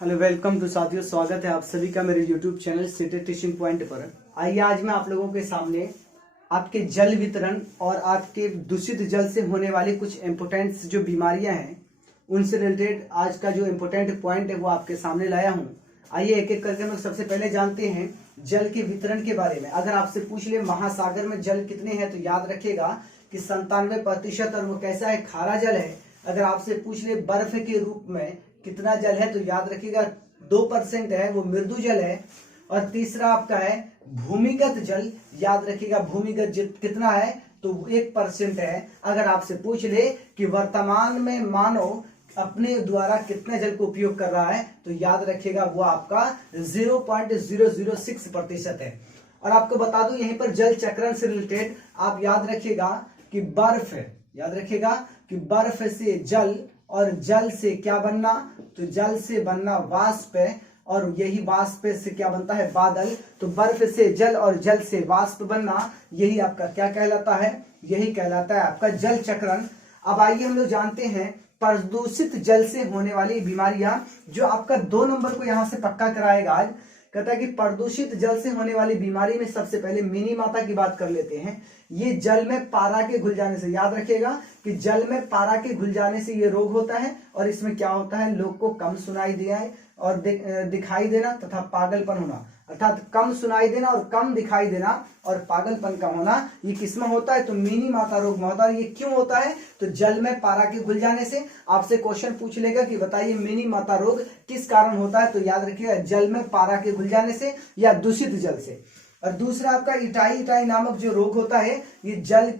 Hello welcome to साथियों, स्वागत है आप सभी का मेरे YouTube channel city teaching point पर। आइए आज मैं आप लोगों के सामने आपके जल वितरण और आपके दूषित जल से होने वाली कुछ इम्पोर्टेंट जो बीमारियां हैं उनसे रिलेटेड आज का जो इम्पोर्टेंट पॉइंट है वो आपके सामने लाया हूं। आइए एक एक करके हम सबसे पहले जानते हैं जल के वितरण के बारे में। अगर आपसे पूछ ले महासागर में जल कितने हैं तो याद रखेगा कि 97% और वो कैसा है, खारा जल है। अगर आपसे पूछ ले बर्फ के रूप में कितना जल है तो याद रखिएगा 2% है, वो मृदु जल है। और तीसरा आपका है भूमिगत जल, याद रखिएगा भूमिगत जल कितना है तो 1% है। अगर आपसे पूछ ले कि वर्तमान में मानव अपने द्वारा कितने जल को उपयोग कर रहा है तो याद रखिएगा वो आपका 0.006% है। और आपको बता दूं यहीं पर जल चक्रण से रिलेटेड आप याद रखिएगा कि बर्फ है, याद रखिएगा कि बर्फ से जल और जल से क्या बनना, तो जल से बनना वाष्प है और यही वाष्प से क्या बनता है, बादल। तो बर्फ से जल और जल से वाष्प बनना यही आपका क्या कहलाता है, यही कहलाता है आपका जल चक्रण। अब आइए हम लोग जानते हैं प्रदूषित जल से होने वाली बीमारियां, जो आपका 2 नंबर को यहां से पक्का कराएगा आज। कहता है कि प्रदूषित जल से होने वाली बीमारी में सबसे पहले मिनी माता की बात कर लेते हैं। ये जल में पारा के घुल जाने से, याद रखिएगा कि जल में पारा के घुल जाने से ये रोग होता है। और इसमें क्या होता है, लोग को कम सुनाई दिया है और दिखाई देना तथा पागलपन होना, अर्थात कम सुनाई देना और कम दिखाई देना और पागलपन का होना, ये किसमें होता है तो मिनी माता रोग में होता है। ये क्यों होता है तो जल में पारा के घुल जाने से। आपसे क्वेश्चन पूछ लेगा कि बताइए मिनी माता रोग किस कारण होता है तो याद रखिएगा जल में पारा के घुल जाने से या दूषित जल से। और दूसरा आपका इटाई नामक जो रोग होता है, ये जल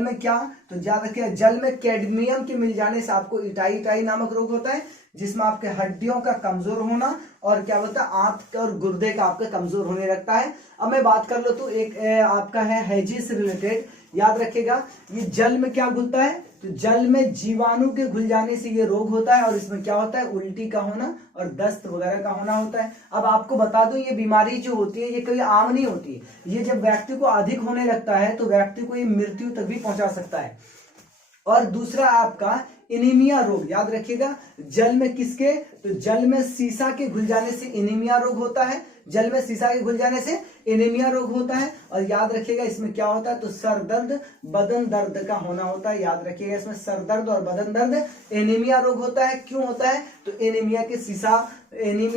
में क्या तो याद रखिएगा जल में कैडमियम के मिल जाने से आपको इटाई नामक रोग होता है, जिसमें आपके हड्डियों का कमजोर होना और क्या बोलता है आंत और गुर्दे का आपका कमजोर होने लगता है। अब मैं बात कर लो तो एक आपका है हैजी से रिलेटेड, याद रखिएगा ये जल में क्या घुलता है तो जल में जीवाणु के घुल जाने से ये रोग होता है। और इसमें क्या होता है, उल्टी का होना और दस्त वगैरह का होना होता है। अब आपको बता दूं ये बीमारी जो होती है ये कोई आम नहीं होती है, ये जब व्यक्ति को अधिक होने लगता है तो व्यक्ति को ये मृत्यु तक भी पहुंचा सकता है। और दूसरा आपका एनीमिया रोग, याद रखिएगा जल में किसके तो जल में सीसा के घुल जाने से एनीमिया रोग होता है, जल में सीसा के घुल जाने से एनीमिया रोग होता है। और याद रखिएगा इसमें क्या होता है तो सर दर्द बदन दर्द का होना होता है, याद रखिएगा इसमें सर दर्द और बदन दर्द एनीमिया रोग होता है। क्यों होता है तो एनीमिया के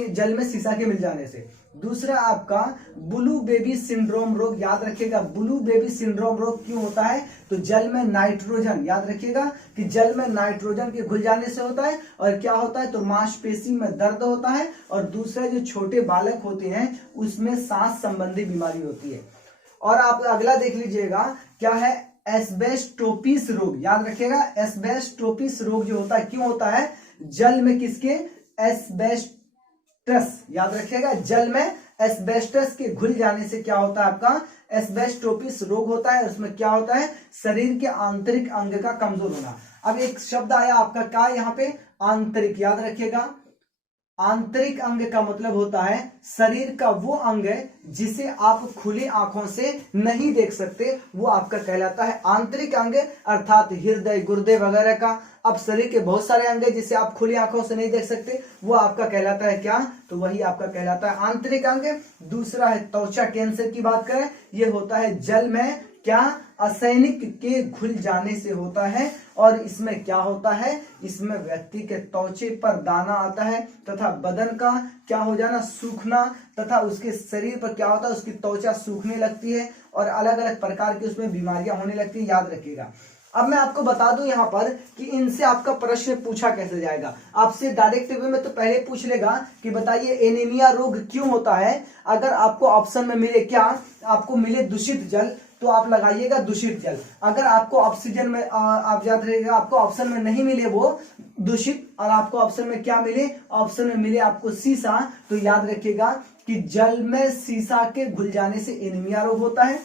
जल में सीसा के मिल जाने से। दूसरा आपका ब्लू बेबी सिंड्रोम रोग, याद रखिएगा ब्लू बेबी सिंड्रोम रोग क्यों होता है तो जल में नाइट्रोजन, याद रखिएगा कि जल में नाइट्रोजन के घुल जाने से होता है। और क्या होता है तो मांसपेशी में दर्द होता है। और दूसरा जो छोटे बालक होते हैं उसमें सांस संबंधी बीमारी होती है। और आप अगला देख लीजिएगा क्या है एस्बेस्टोसिस रोग, याद रखिएगा एस्बेस्टोसिस रोग जो होता है क्यों होता है जल में किसके एस्बेस्टस, याद रखिएगा जल में एस्बेस्टस के घुल जाने से क्या होता है आपका एस्बेस्टोसिस रोग होता है। उसमें क्या होता है शरीर के आंतरिक अंग का कमजोर होना। अब एक शब्द आया आपका क्या यहाँ पे आंतरिक, याद रखिएगा आंतरिक अंग का मतलब होता है शरीर का वो अंग है जिसे आप खुली आंखों से नहीं देख सकते, वो आपका कहलाता है आंतरिक अंग, अर्थात हृदय गुर्दे वगैरह का। अब शरीर के बहुत सारे अंग है जिसे आप खुली आंखों से नहीं देख सकते, वो आपका कहलाता है क्या तो वही आपका कहलाता है आंतरिक अंग। दूसरा है त्वचा कैंसर की बात करें, ये होता है जल में क्या असैनिक के घुल जाने से होता है। और इसमें क्या होता है, इसमें व्यक्ति के त्वचे पर दाना आता है तथा बदन का क्या हो जाना सूखना, तथा उसके शरीर पर क्या होता है उसकी त्वचा सूखने लगती है और अलग अलग प्रकार की उसमें बीमारियां होने लगती है, याद रखिएगा। अब मैं आपको बता दूं यहाँ पर कि इनसे आपका प्रश्न पूछा कैसे जाएगा। आपसे डायरेक्ट वे में तो पहले पूछ लेगा कि बताइए एनीमिया रोग क्यों होता है। अगर आपको ऑप्शन में मिले क्या, आपको मिले दूषित जल तो आप लगाइएगा दूषित जल। अगर आपको ऑक्सीजन में आप याद रखिएगा आपको ऑप्शन में नहीं मिले वो दूषित और आपको ऑप्शन में क्या मिले, ऑप्शन में मिले आपको सीसा, तो याद रखिएगा कि जल में सीसा के घुल जाने से एनीमिया रोग होता है।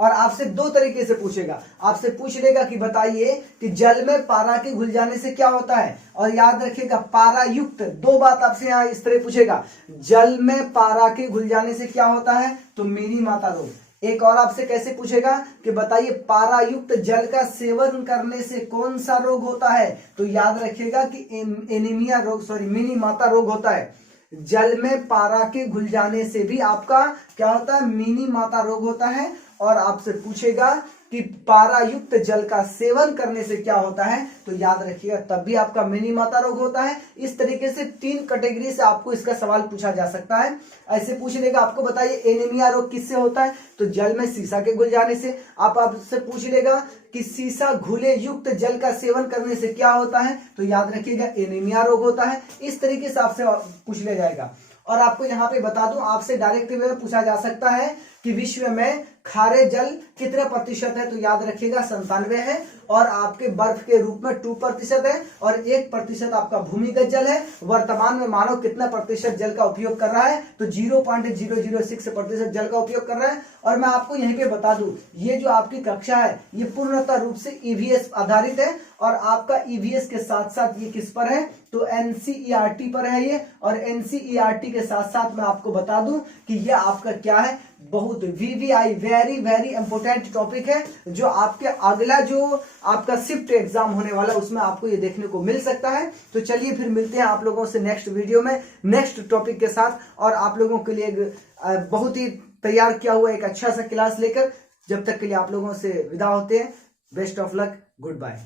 और आपसे 2 तरीके से पूछेगा, आपसे पूछ लेगा कि बताइए कि जल में पारा के घुल जाने से क्या होता है। और याद रखिएगा पारा युक्त 2 बात आपसे यहाँ इस तरह पूछेगा, जल में पारा के घुल जाने से क्या होता है तो मिनी माता रोग। एक और आपसे कैसे पूछेगा कि बताइए पारा युक्त जल का सेवन करने से कौन सा रोग होता है, तो याद रखिएगा कि एनीमिया रोग, सॉरी मिनीमाता रोग होता है। जल में पारा के घुल जाने से भी आपका क्या होता है, मिनीमाता रोग होता है। और आपसे पूछेगा कि पारा युक्त जल का सेवन करने से क्या होता है, तो याद रखिएगा तब भी आपका मिनीमाता रोग होता है। इस तरीके से 3 कैटेगरी से आपको इसका सवाल पूछा जा सकता है। ऐसे पूछ लेगा आपको बताइए एनीमिया रोग किससे होता है, तो जल में सीसा के घुल जाने से। आपसे पूछ लेगा कि सीसा घुले युक्त जल का सेवन करने से क्या होता है, तो याद रखिएगा एनीमिया रोग होता है। इस तरीके से आपसे पूछ लिया जाएगा। और आपको यहाँ पे बता दूं, आपसे डायरेक्ट वे में पूछा जा सकता है कि विश्व में खारे जल कितने प्रतिशत है, तो याद रखिएगा 97 है। और आपके बर्फ के रूप में 2% है और 1% आपका भूमिगत जल है। वर्तमान में मानव कितना प्रतिशत जल का उपयोग कर रहा है, तो 0.006% जल का उपयोग कर रहा है। और मैं आपको यहीं पे बता दूं, ये जो आपकी कक्षा है ये पूर्णतः रूप से ईवीएस आधारित है। और आपका ईवीएस के साथ साथ ये किस पर है, तो एनसीईआरटी पर है ये। और एनसीईआरटी के साथ साथ मैं आपको बता दूं कि ये आपका क्या है, बहुत VVI very very important topic है, जो आपके अगला जो आपका शिफ्ट एग्जाम होने वाला है उसमें आपको ये देखने को मिल सकता है। तो चलिए फिर मिलते हैं आप लोगों से नेक्स्ट वीडियो में नेक्स्ट टॉपिक के साथ, और आप लोगों के लिए बहुत ही तैयार किया हुआ एक अच्छा सा क्लास लेकर। जब तक के लिए आप लोगों से विदा होते हैं। Best of luck, good bye.